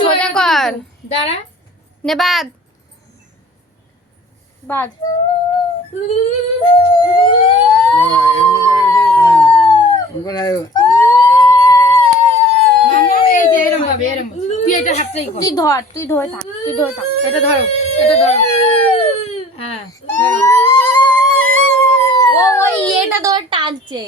সোজা কর, দাঁড়া নে বাদ বাদ। মামা এই যে এরকম ভাবে এরকম তুই এটা হাতটাই কর তুই ধর, তুই ধরে থাক, তুই ধরে থাক। এটা ধরো হ্যাঁ ধরো। ও ওই এটা ধরে টানছে।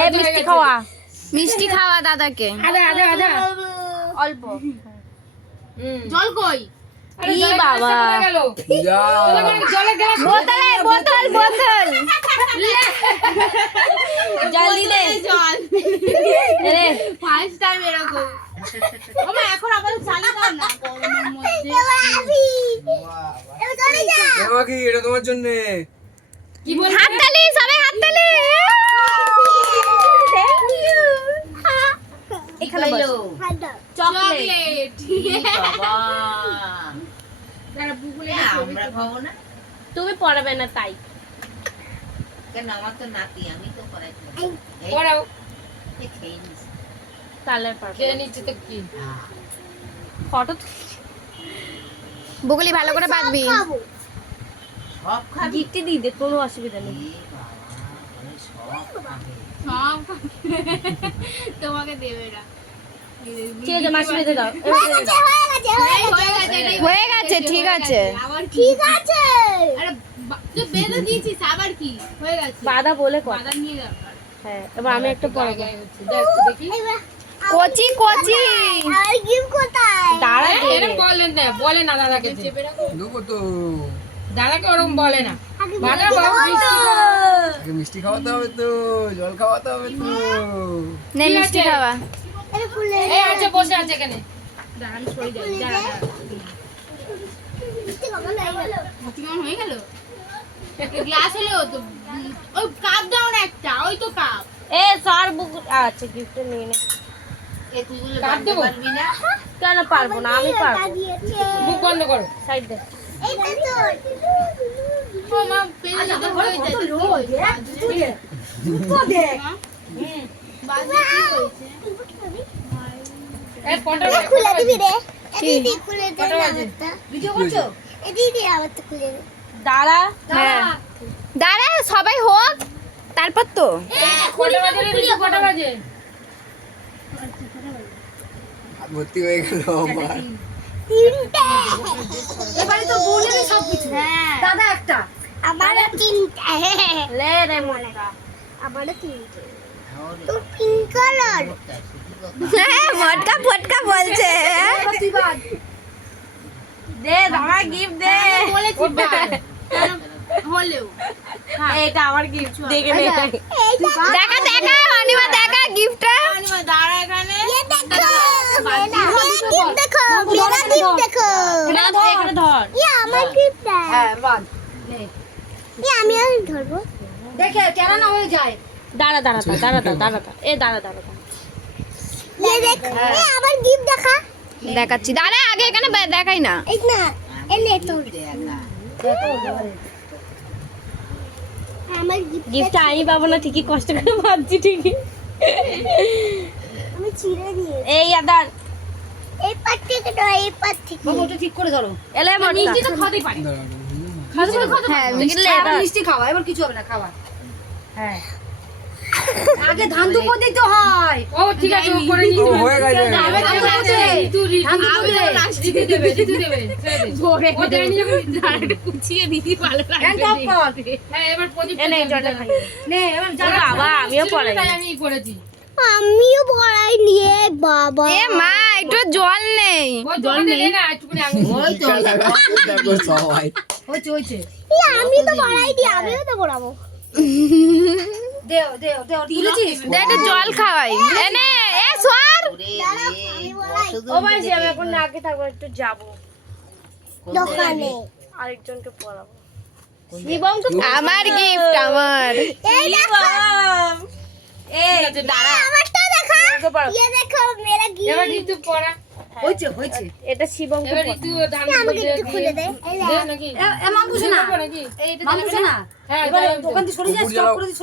এ মিষ্টি খাওয়া, মিষ্টি খাওয়া দাদাকে। আদা আদা আদা অল্প জল কই আরে ই বাবা, গেল জলের গ্লাস বোতলে বোতল বোতল জলদি দে জল রে। ফার্স্ট টাইম এরকম ওমা এখন আবার চালি দাও না গরমের মধ্যে বাবা কি এটা তোমার জন্য কি বল হাততালি, সবাই হাততালি। Thank you. এখানে বসো। চকলেট বাবা তারা বুকুলে আমরা খাবো না তুমি পড়াবে না তাই। কেন আমার তো নাতি আমি তো করাই পড়াও খেয়ে নিস তাহলে পারবে। খেয়ে নিচ্ছে তো কি ফটো বগুলি ভালো করে বাঁধবি। সব খাবি গিফট দিয়ে দে, কোনো অসুবিধা নেই। এ বাবা আমি সব খাবে সব তোমাকে দেবে না ঠিক আছে, মাছ বেঁধে দাও। হয়ে গেছে, ঠিক আছে। আবার ঠিক আছে আরে তুই বেঁধে দিয়েছিস আবার কি হয়ে গেছে বাধা বলে কথা। বাজার নিয়ে দরকার হ্যাঁ, এবার আমি একটা পড়াবো। দেখ দেখি কোচি কোচি দাঁড়া দে। এরকম বলে না দাদাকে দেবো তো দাদাকে ওরকম বলে না বাধা বাবু আগে মিষ্টি খাওয়াতে হবে তো, জল খাওয়াতে হবে তো। নে মিষ্টি খাওয়া। এই আছে বসে আছে এখানে দাঁড়া আমি সরে যাই দাঁড়া কেমন হয়ে গেল গ্লাস হলো তো ওই কাপ দাও না একটা ওই তো কাপ এ সর বুক, আচ্ছা গিফট নিয়ে নে। এ তুই বলে কাপ বাঁধতে দেবো? পারবি না কেন পারবো না, আমি পারবো। মুখ বন্ধ করো সাইড দে। ও মা পেয়ে যাবে হয়ে যাবে এই ফটো খুলে দিবি রে কি? ভিডিও করছো দাঁড়া, হ্যাঁ দাঁড়া, সবাই হোক তারপর তো। কটা বাজে রে দিদি কটা বাজে হাত ভর্তি হয়ে গেল আমার। এবারে তো বলে সব কিছু দাদা একটা লে রে মনটা। হ্যাঁ, মটকা ফটকা বলছে। দে দাদা গিফট দে। বলেছি হলেও এটা আমার গিফট দেখে নে। দেখা দেখা অনিমা, দেখা গিফটটা। দাঁড়া এখানে না ধর, এখানে ধর। হ্যাঁ বাদ দেখে কেন না হয়ে যায় দাঁড়া দাঁড়া দাঁড়া দাঁড়া দাঁড়া দাঁড়া, এ দাঁড়া দাঁড়া দাঁড়া। দেখাচ্ছি, দাঁড়া আগে এখানে দেখাই না। গিফট আমি পাবো না ঠিকই, কষ্ট করে ভাবছি ঠিকই। এই আদার ওটা ঠিক করে ধরো এলে মিষ্টি তো খাতেই পারে হ্যাঁ মিষ্টি আদার। মিষ্টি খাওয়া এবার কিছু হবে না খাওয়া হ্যাঁ আগে ধান দুপো দিতে হয় ও ঠিক আছে ও করে ও নিতে হয়ে গেছে। কুচিয়ে দিদি ভালো হ্যান্ড অফ কর হ্যাঁ এবার প্রদীপ এ নে জলটা খাই। নে এবার যা বাবা আমিও পড়াই। আমি করেছি এ মা একটু জল নেই। ও জল নেই না একটুখানি আমি ওই তো দেখো সবাই হইছে দে একটু জল খাওয়াই। এনে এ সর। ও ভাই আমি এখন না আগে থাকবো, একটু যাবো দোকানে আরেকজনকে পড়াবো। শিবম তো আমার গিফট আমার। এই দেখো এই দাঁড়া আমারটা দেখা। এবার কিন্তু পড়া হয়েছে হয়েছে এটা শিবম এবার ঋতু ধান খুলে দে নাকি এ মামুস না নাকি মামুস না হ্যাঁ এবার জল ওখান থেকে সরে যাস পুকুর যাও। করে